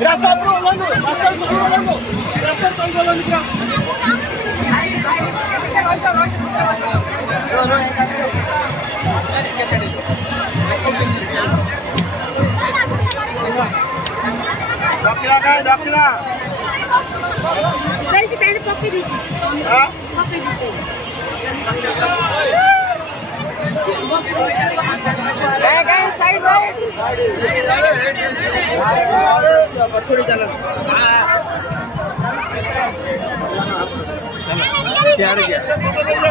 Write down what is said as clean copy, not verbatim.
Rasta bro, mano. Rasta bro, mano. Rasta tanggal lagi bro. Dakila. Dari kita ini kopi di. Kopi di. Guys, side. छोड़ी जाना क्या